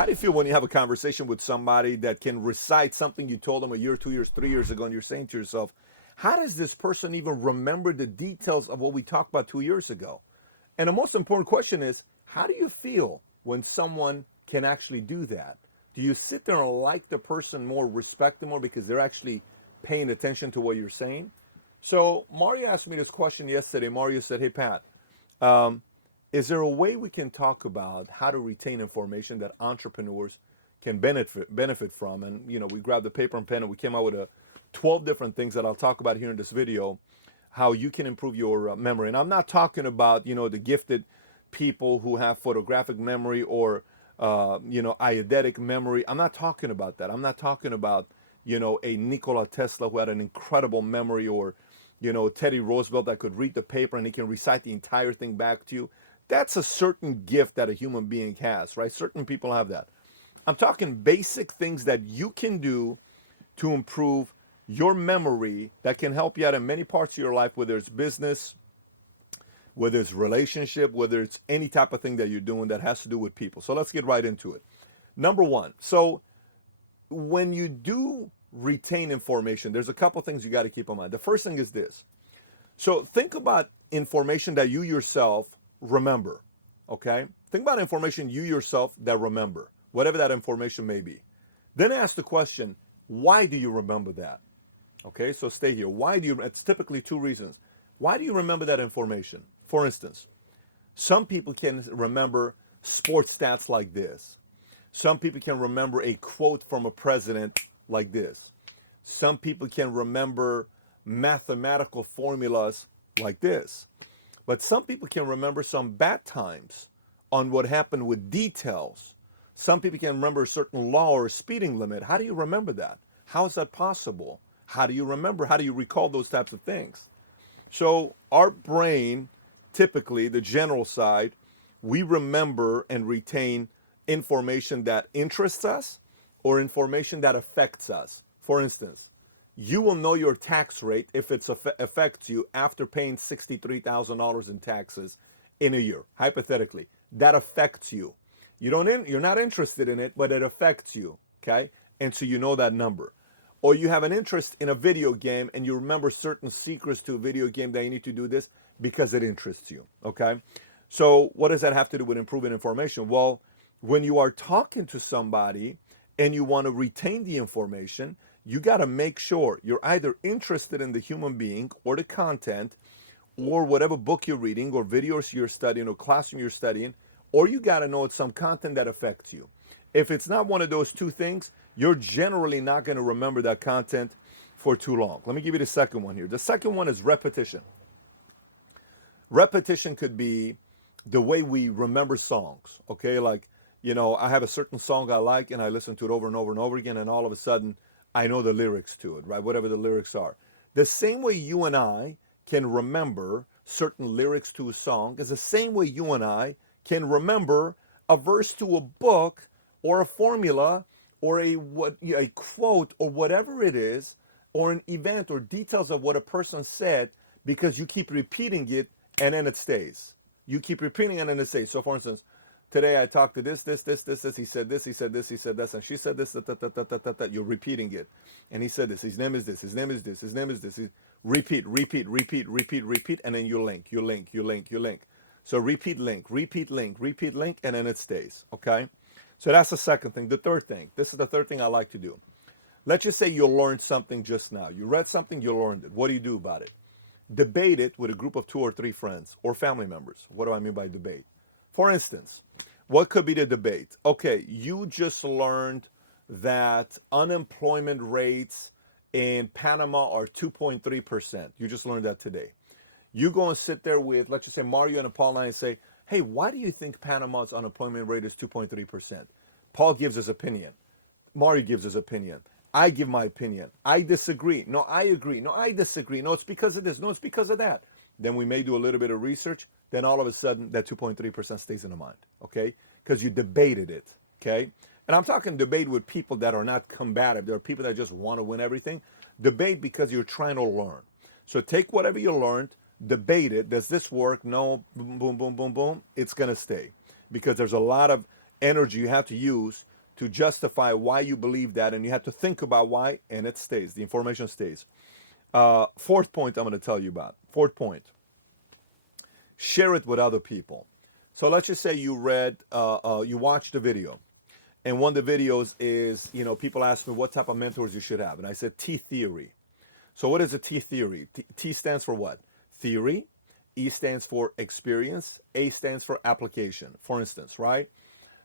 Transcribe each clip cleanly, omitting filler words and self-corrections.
How do you feel when you have a conversation with somebody that can recite something you told them a year, 2 years, 3 years ago, and you're saying to yourself, how does this person even remember the details of what we talked about 2 years ago? And the most important question is, how do you feel when someone can actually do that? Do you sit there and like the person more, respect them more because they're actually paying attention to what you're saying? So Mario asked me this question yesterday. Mario said, hey, Pat, um, is there a way we can talk about how to retain information that entrepreneurs can benefit from? And we grabbed the paper and pen and we came out with 12 different things that I'll talk about here in this video, how you can improve your memory. And I'm not talking about the gifted people who have photographic memory or eidetic memory. I'm not talking about that. I'm not talking about a Nikola Tesla who had an incredible memory, or Teddy Roosevelt that could read the paper and he can recite the entire thing back to you. That's a certain gift that a human being has, right? Certain people have that. I'm talking basic things that you can do to improve your memory that can help you out in many parts of your life, whether it's business, whether it's relationship, whether it's any type of thing that you're doing that has to do with people. So let's get right into it. Number one, so when you do retain information, there's a couple things you got to keep in mind. The first thing is this. So think about information that you yourself remember, okay? Think about information you yourself that remember, whatever that information may be. Then ask the question, why do you remember that? Okay, so stay here. Why do you, it's typically two reasons. Why do you remember that information? For instance, some people can remember sports stats like this. Some people can remember a quote from a president like this. Some people can remember mathematical formulas like this. But some people can remember some bad times on what happened with details. Some people can remember a certain law or a speeding limit. How do you remember that? How is that possible? How do you remember? How do you recall those types of things? So our brain, typically the general side, we remember and retain information that interests us or information that affects us. For instance, you will know your tax rate if it affects you after paying $63,000 in taxes in a year, hypothetically. That affects you. You're not interested in it, but it affects you, okay? And so you know that number. Or you have an interest in a video game and you remember certain secrets to a video game that you need to do this because it interests you, okay? So what does that have to do with improving information? Well, when you are talking to somebody and you want to retain the information, you got to make sure you're either interested in the human being or the content or whatever book you're reading or videos you're studying or classroom you're studying, or you got to know it's some content that affects you. If it's not one of those two things, you're generally not going to remember that content for too long. Let me give you the second one here. The second one is repetition. Repetition could be the way we remember songs, okay? Like, I have a certain song I like and I listen to it over and over and over again, and all of a sudden I know the lyrics to it, right? Whatever the lyrics are. The same way you and I can remember certain lyrics to a song is the same way you and I can remember a verse to a book or a formula or a quote or whatever it is, or an event or details of what a person said, because you keep repeating it and then it stays. You keep repeating and then it stays. So for instance, today I talked to this, he said this, he said this, he said this, and she said this, you're repeating it. And he said this, his name is this, his name is this, his name is this. Repeat, and then you link. So repeat, link, and then it stays, okay? So that's the second thing. The third thing, this is the third thing I like to do. Let's just say you learned something just now. You read something, you learned it. What do you do about it? Debate it with a group of 2 or 3 friends or family members. What do I mean by debate? For instance, what could be the debate? Okay, you just learned that unemployment rates in Panama are 2.3%. You just learned that today. You go and sit there with, let's just say, Mario and Paul and I say, hey, why do you think Panama's unemployment rate is 2.3%? Paul gives his opinion. Mario gives his opinion. I give my opinion. I disagree. No, I agree. No, I disagree. No, it's because of this. No, it's because of that. Then we may do a little bit of research. Then all of a sudden, that 2.3% stays in the mind, okay? Because you debated it, okay? And I'm talking debate with people that are not combative. There are people that just want to win everything. Debate because you're trying to learn. So take whatever you learned, debate it. Does this work? No. Boom, boom, boom, boom, boom. It's going to stay because there's a lot of energy you have to use to justify why you believe that, and you have to think about why, and it stays. The information stays. Fourth point I'm going to tell you about. Fourth point. Share it with other people. So let's just say you you watched a video, and one of the videos is, people ask me what type of mentors you should have, and I said T theory. So what is a T theory? T stands for what? Theory. E stands for experience. A stands for application. For instance, right?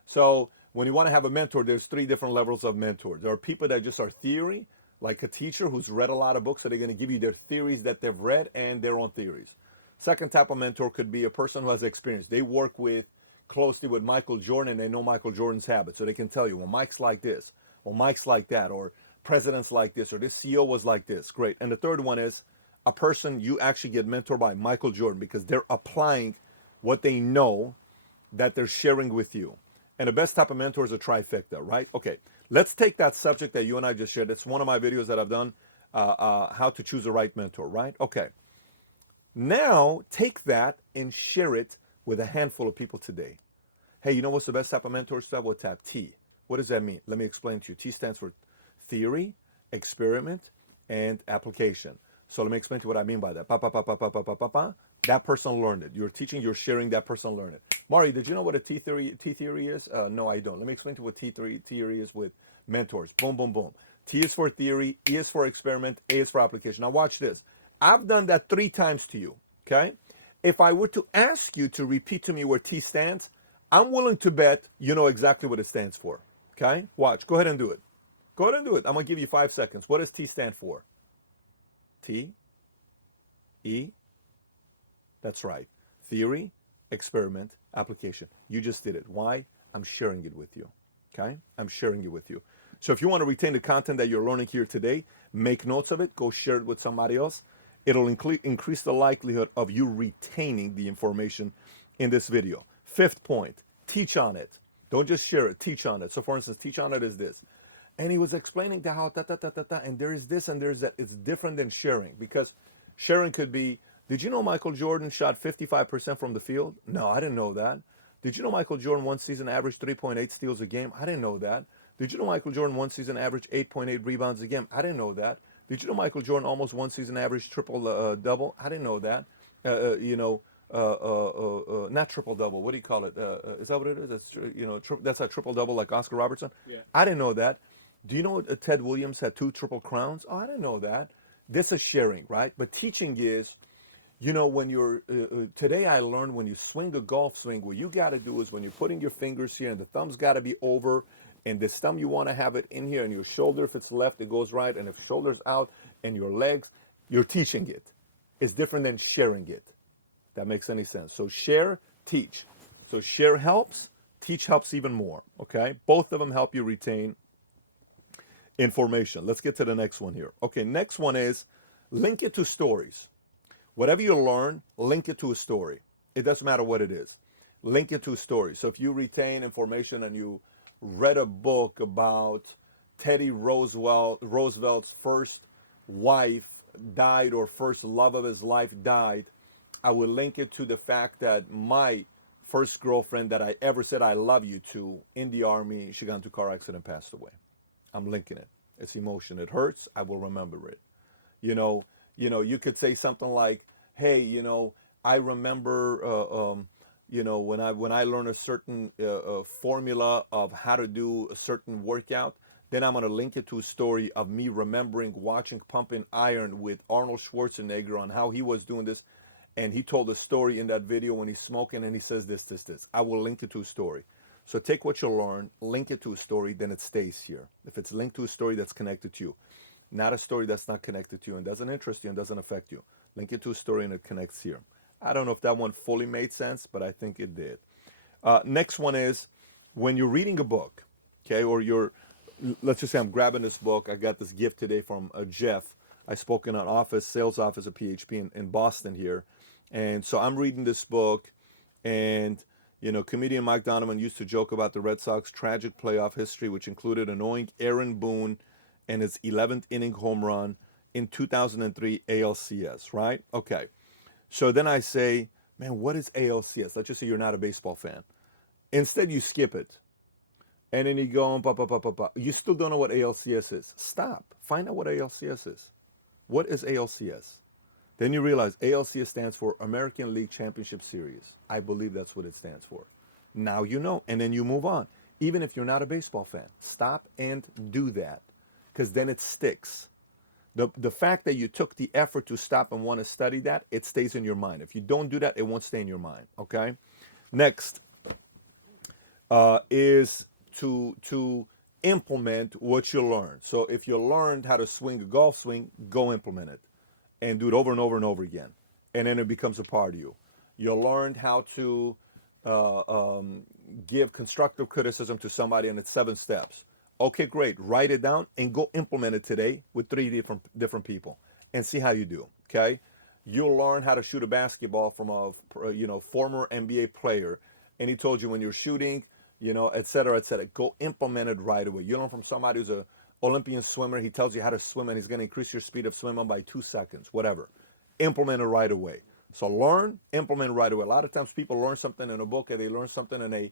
So when you want to have a mentor, there's 3 different levels of mentors. There are people that just are theory, like a teacher who's read a lot of books, so they're going to give you their theories that they've read and their own theories. Second type of mentor could be a person who has experience. They work closely with Michael Jordan, and they know Michael Jordan's habits, so they can tell you, well, Mike's like this, or Mike's like that, or president's like this, or this CEO was like this. Great. And the third one is a person you actually get mentored by, Michael Jordan, because they're applying what they know that they're sharing with you. And the best type of mentor is a trifecta, right? Okay, let's take that subject that you and I just shared. It's one of my videos that I've done, how to choose the right mentor, right? Okay. Now, take that and share it with a handful of people today. Hey, you know what's the best type of mentor stuff? What type? T. What does that mean? Let me explain to you. T stands for theory, experiment, and application. So let me explain to you what I mean by that. That person learned it. You're teaching, you're sharing, that person learned it. Mari, did you know what a T theory is? No, I don't. Let me explain to you what T theory is with mentors. Boom, boom, boom. T is for theory, E is for experiment, A is for application. Now watch this. I've done that 3 times to you, okay? If I were to ask you to repeat to me where T stands, I'm willing to bet you know exactly what it stands for, okay? Watch. Go ahead and do it. Go ahead and do it. I'm going to give you 5 seconds. What does T stand for? T, E, that's right. Theory, experiment, application. You just did it. Why? I'm sharing it with you, okay? I'm sharing it with you. So if you want to retain the content that you're learning here today, make notes of it, go share it with somebody else. It'll increase the likelihood of you retaining the information in this video. 5th point, teach on it. Don't just share it, teach on it. So for instance, teach on it is this. And he was explaining to how and there is this and there's that. It's different than sharing, because sharing could be, did you know Michael Jordan shot 55% from the field? No, I didn't know that. Did you know Michael Jordan one season averaged 3.8 steals a game? I didn't know that. Did you know Michael Jordan one season averaged 8.8 rebounds a game? I didn't know that. Did you know Michael Jordan almost one season averaged triple-double? I didn't know that. Not triple-double. What do you call it? Is that what it is? That's a triple-double like Oscar Robertson? Yeah. I didn't know that. Do you know Ted Williams had 2 triple crowns? Oh, I didn't know that. This is sharing, right? But teaching is, when you're, today I learned when you swing a golf swing, what you got to do is when you're putting your fingers here and the thumb's got to be over, and this thumb you want to have it in here, and your shoulder, if it's left, it goes right, and if shoulder's out, and your legs, you're teaching it. It's different than sharing it. That makes any sense. So share, teach. So share helps, teach helps even more, okay? Both of them help you retain information. Let's get to the next one here. Okay, next one is link it to stories. Whatever you learn, link it to a story. It doesn't matter what it is. Link it to a story. So if you retain information and you read a book about Teddy Roosevelt's first wife died, or first love of his life died, I will link it to the fact that my first girlfriend that I ever said I love you to in the Army, she got into a car accident and passed away. I'm linking it. It's emotion. It hurts. I will remember it. You could say something like, hey, I remember, when I learn a certain formula of how to do a certain workout, then I'm going to link it to a story of me remembering watching Pumping Iron with Arnold Schwarzenegger on how he was doing this. And he told a story in that video when he's smoking and he says this. I will link it to a story. So take what you learn, link it to a story, then it stays here. If it's linked to a story that's connected to you, not a story that's not connected to you and doesn't interest you and doesn't affect you, link it to a story and it connects here. I don't know if that one fully made sense, but I think it did. Next one is when you're reading a book, okay, or let's just say I'm grabbing this book. I got this gift today from Jeff. I spoke in an sales office at PHP in Boston here. And so I'm reading this book, and comedian Mike Donovan used to joke about the Red Sox tragic playoff history, which included annoying Aaron Boone and his 11th inning home run in 2003 ALCS, right? Okay. So then I say, man, what is ALCS? Let's just say you're not a baseball fan. Instead, you skip it. And then you go on, you still don't know what ALCS is. Stop. Find out what ALCS is. What is ALCS? Then you realize ALCS stands for American League Championship Series. I believe that's what it stands for. Now you know, and then you move on. Even if you're not a baseball fan, stop and do that, because then it sticks. The fact that you took the effort to stop and want to study that, it stays in your mind. If you don't do that, it won't stay in your mind. Okay. Next is to implement what you learned. So if you learned how to swing a golf swing, go implement it and do it over and over and over again. And then it becomes a part of you. You learned how to uh, um, give constructive criticism to somebody, and it's 7 steps. Okay, great. Write it down and go implement it today with 3 different people and see how you do. Okay, you'll learn how to shoot a basketball from a former NBA player, and he told you when you're shooting, et cetera, et cetera. Go implement it right away. You learn from somebody who's a Olympian swimmer. He tells you how to swim, and he's going to increase your speed of swimming by 2 seconds. Whatever. Implement it right away. So learn, implement right away. A lot of times people learn something in a book, and they learn something in a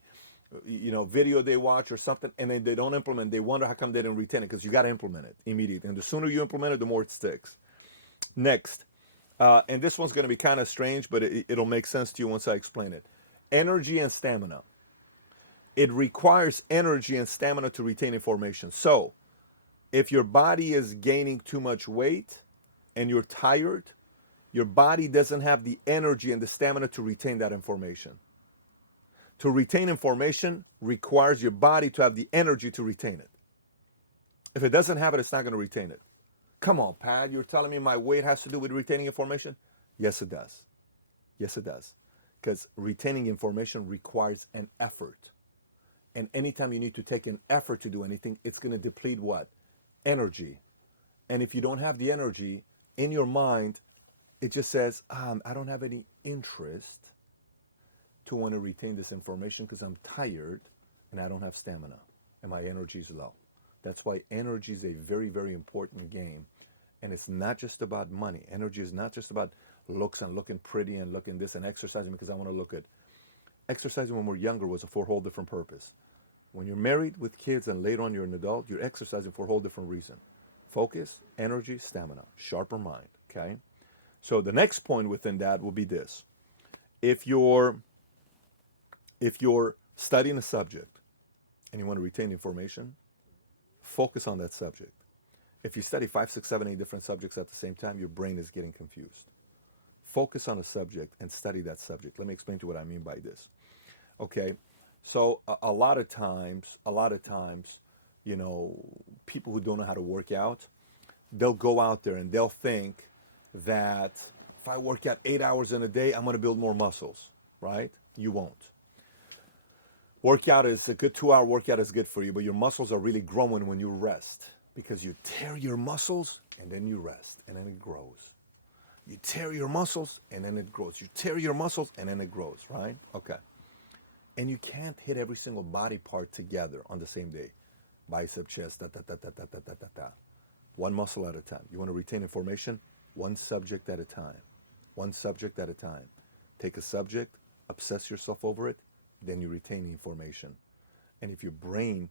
video they watch or something, and then they don't implement. They wonder how come they didn't retain it, because you got to implement it immediately. And the sooner you implement it, the more it sticks. Next, and this one's going to be kind of strange, but it'll make sense to you once I explain it. Energy and stamina. It requires energy and stamina to retain information. So if your body is gaining too much weight and you're tired, your body doesn't have the energy and the stamina to retain that information. To retain information requires your body to have the energy to retain it. If it doesn't have it, it's not going to retain it. Come on, Pat, you're telling me my weight has to do with retaining information? Yes, it does. Yes, it does. Because retaining information requires an effort. And anytime you need to take an effort to do anything, it's going to deplete what? Energy. And if you don't have the energy in your mind, it just says, I don't have any interest to want to retain this information because I'm tired and I don't have stamina and my energy is low. That's why energy is a very, very important game. And it's not just about money. Energy is not just about looks and looking pretty and looking this and exercising because I want to look good. Exercising when we're younger was for a whole different purpose. When you're married with kids and later on you're an adult, you're exercising for a whole different reason. Focus, energy, stamina, sharper mind, okay? So the next point within that will be this. If you're studying a subject and you want to retain information, focus on that subject. If you study 5, 6, 7, 8 different subjects at the same time, your brain is getting confused. Focus on a subject and study that subject. Let me explain to you what I mean by this. Okay, so a lot of times, people who don't know how to work out, they'll go out there and they'll think that if I work out 8 hours in a day, I'm going to build more muscles, right? You won't. Workout is a good 2-hour workout is good for you, but your muscles are really growing when you rest because you tear your muscles and then you rest and then it grows. You tear your muscles and then it grows. You tear your muscles and then it grows, right? Okay. And you can't hit every single body part together on the same day. Bicep, chest, da, da, da, da, da, da, da, da, da. One muscle at a time. You want to retain information? One subject at a time. One subject at a time. Take a subject, obsess yourself over it, then you retain the information. And if your brain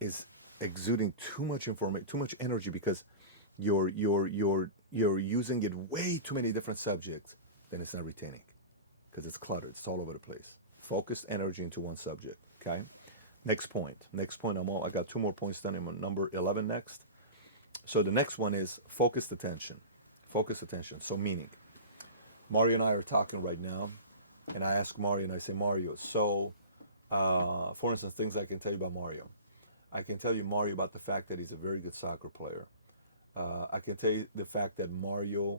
is exuding too much information, too much energy because you're using it way too many different subjects, then it's not retaining because it's cluttered. It's all over the place. Focused energy into one subject. Okay. Next point. I got 2 more points done. I'm on number 11 next. So the next one is focused attention. Focused attention. So meaning, Mario and I are talking right now, and I ask Mario, and I say, Mario, so, for instance, things I can tell you about Mario. I can tell you, Mario, about the fact that he's a very good soccer player. I can tell you the fact that Mario,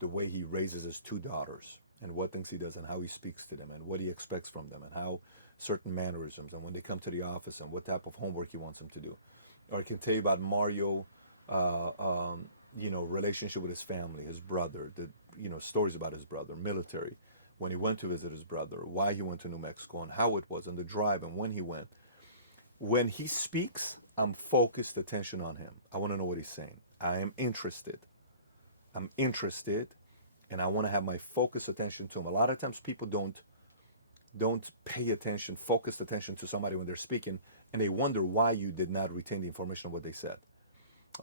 the way he raises his 2 daughters, and what things he does, and how he speaks to them, and what he expects from them, and how certain mannerisms, and when they come to the office, and what type of homework he wants them to do. Or I can tell you about Mario, relationship with his family, his brother, stories about his brother, military, when he went to visit his brother, why he went to New Mexico, and how it was, and the drive, and when he went. When he speaks, I'm focused attention on him. I want to know what he's saying. I am interested. And I want to have my focused attention to him. A lot of times people don't don't pay attention, focused attention to somebody when they're speaking, and they wonder why you did not retain the information of what they said.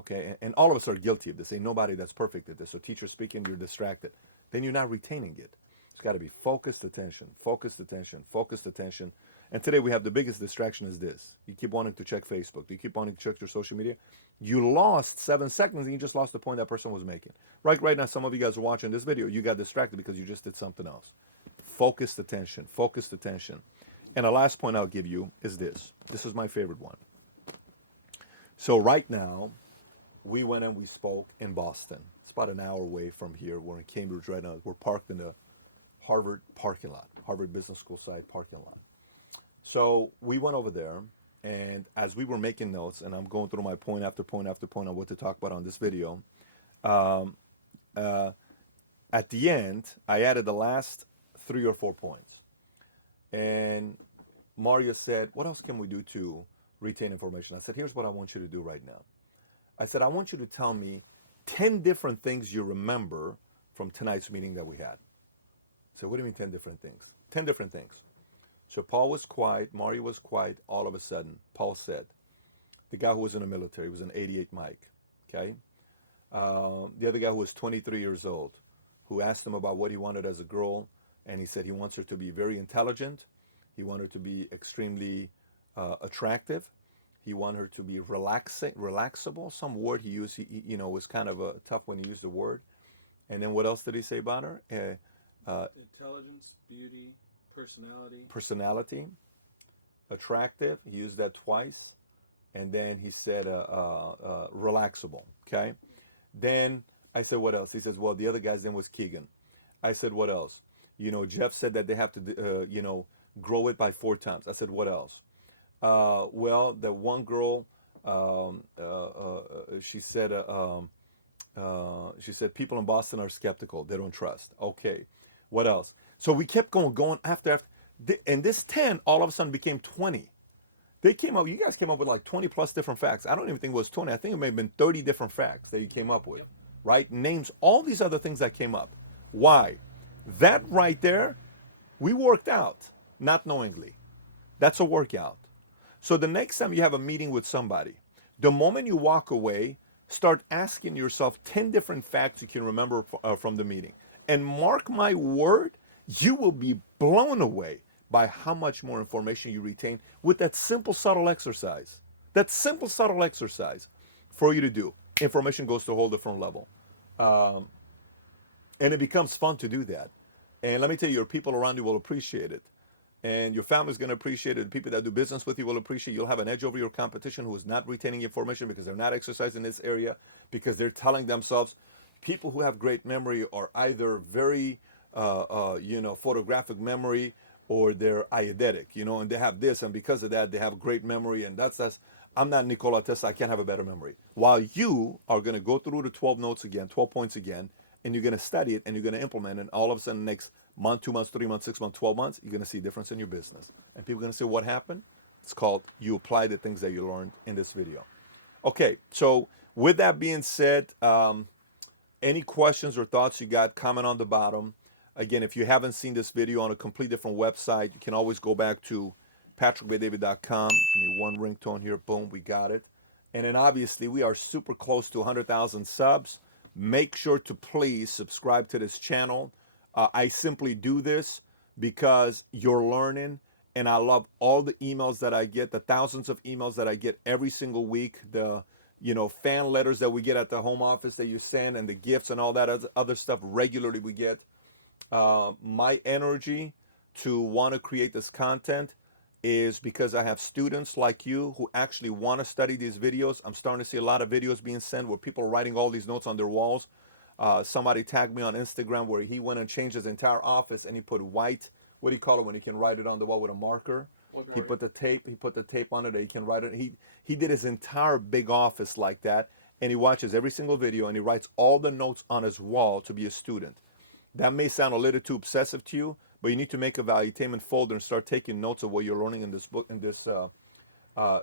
Okay, and all of us are guilty of this. Ain't nobody that's perfect at this. So teacher speaking, you're distracted. Then you're not retaining it. It's got to be focused attention, focused attention, focused attention. And today we have the biggest distraction is this. You keep wanting to check Facebook. You keep wanting to check your social media. You lost 7 seconds and you just lost the point that person was making. Right now, some of you guys are watching this video. You got distracted because you just did something else. Focused attention, focused attention. And the last point I'll give you is this. This is my favorite one. So right now, we went and we spoke in Boston. It's about an hour away from here. We're in Cambridge right now. We're parked in the Harvard parking lot, Harvard Business School side parking lot. So we went over there, and as we were making notes, and I'm going through my point after point after point on what to talk about on this video, at the end, I added the last 3 or 4 points. And Maria said, what else can we do to retain information? I said, here's what I want you to do right now. I said, I want you to tell me 10 different things you remember from tonight's meeting that we had. So what do you mean 10 different things? 10 different things. So Paul was quiet, Mario was quiet. All of a sudden, Paul said, the guy who was in the military was an 88 Mike, okay? The other guy who was 23 years old, who asked him about what he wanted as a girl, and he said he wants her to be very intelligent. He wanted her to be extremely attractive. He wanted her to be relaxable. Some word he used, was kind of tough when he used the word. And then what else did he say about her? Intelligence, beauty, personality, attractive. He used that twice. And then he said relaxable, okay? Then I said, what else? He says, well, the other guy's name was Keegan. I said, what else? Jeff said that they have to, grow it by 4 times. I said, what else? Well, the one girl, she said people in Boston are skeptical. They don't trust. Okay. What else? So we kept going after. And this 10 all of a sudden became 20. You guys came up with like 20 plus different facts. I don't even think it was 20. I think it may have been 30 different facts that you came up with, right? Names, all these other things that came up. Why? That right there, we worked out, not knowingly. That's a workout. So the next time you have a meeting with somebody, the moment you walk away, start asking yourself 10 different facts you can remember from the meeting. And mark my word, you will be blown away by how much more information you retain with that simple, subtle exercise. That simple, subtle exercise for you to do. Information goes to a whole different level. And it becomes fun to do that. And let me tell you, your people around you will appreciate it. And your family's going to appreciate it. The people that do business with you will appreciate it. You'll have an edge over your competition who is not retaining information because they're not exercising this area, because they're telling themselves. People who have great memory are either very, photographic memory, or they're eidetic, and they have this, and because of that, they have great memory. And that's I'm not Nikola Tesla. I can't have a better memory. While you are going to go through the 12 notes again, 12 points again, and you're going to study it, and you're going to implement it, and all of a sudden, next month, 2 months, 3 months, 6 months, 12 months, you're going to see a difference in your business. And people are going to say, what happened? It's called you apply the things that you learned in this video. Okay, so with that being said, any questions or thoughts you got, comment on the bottom. Again, if you haven't seen this video on a complete different website, you can always go back to patrickbaydavid.com. Give me one ringtone here. Boom, we got it. And then obviously, we are super close to 100,000 subs. Make sure to please subscribe to this channel. I simply do this because you're learning, and I love all the emails that I get, the thousands of emails that I get every single week, the fan letters that we get at the home office that you send, and the gifts and all that other stuff regularly we get. My energy to want to create this content is because I have students like you who actually want to study these videos. I'm starting to see a lot of videos being sent where people are writing all these notes on their walls. Somebody tagged me on Instagram where he went and changed his entire office, and he put white, what do you call it when you can write it on the wall with a marker? He put the tape on it that he can write it. He did his entire big office like that, and he watches every single video, and he writes all the notes on his wall to be a student. That may sound a little too obsessive to you, but you need to make a Valuetainment folder and start taking notes of what you're learning in this book, in this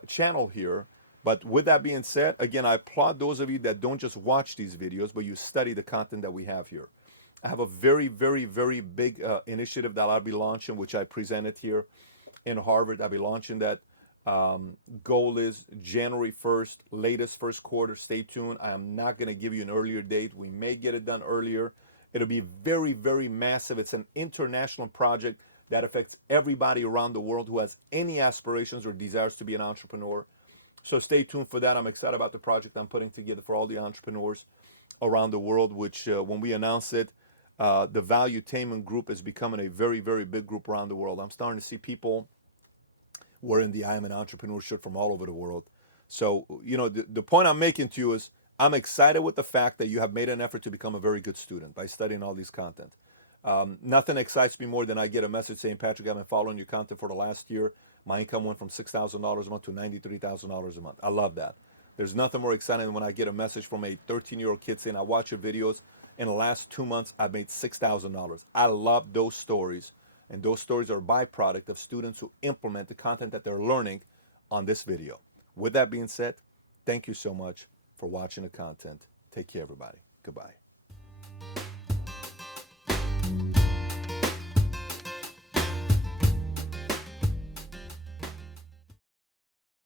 channel here. But with that being said, again, I applaud those of you that don't just watch these videos, but you study the content that we have here. I have a very, very, very big initiative that I'll be launching, which I presented here in Harvard. I'll be launching that. Goal is January 1st, latest first quarter. Stay tuned. I am not going to give you an earlier date. We may get it done earlier. It'll be very, very massive. It's an international project that affects everybody around the world who has any aspirations or desires to be an entrepreneur. So stay tuned for that. I'm excited about the project I'm putting together for all the entrepreneurs around the world, which when we announce it, the Valuetainment group is becoming a very, very big group around the world. I'm starting to see people wearing the I Am an Entrepreneur shirt from all over the world. So, the point I'm making to you is I'm excited with the fact that you have made an effort to become a very good student by studying all these content. Nothing excites me more than I get a message saying, Patrick, I've been following your content for the last year. My income went from $6,000 a month to $93,000 a month. I love that. There's nothing more exciting than when I get a message from a 13-year-old kid saying, I watch your videos. In the last 2 months, I've made $6,000. I love those stories. And those stories are a byproduct of students who implement the content that they're learning on this video. With that being said, thank you so much for watching the content. Take care, everybody. Goodbye.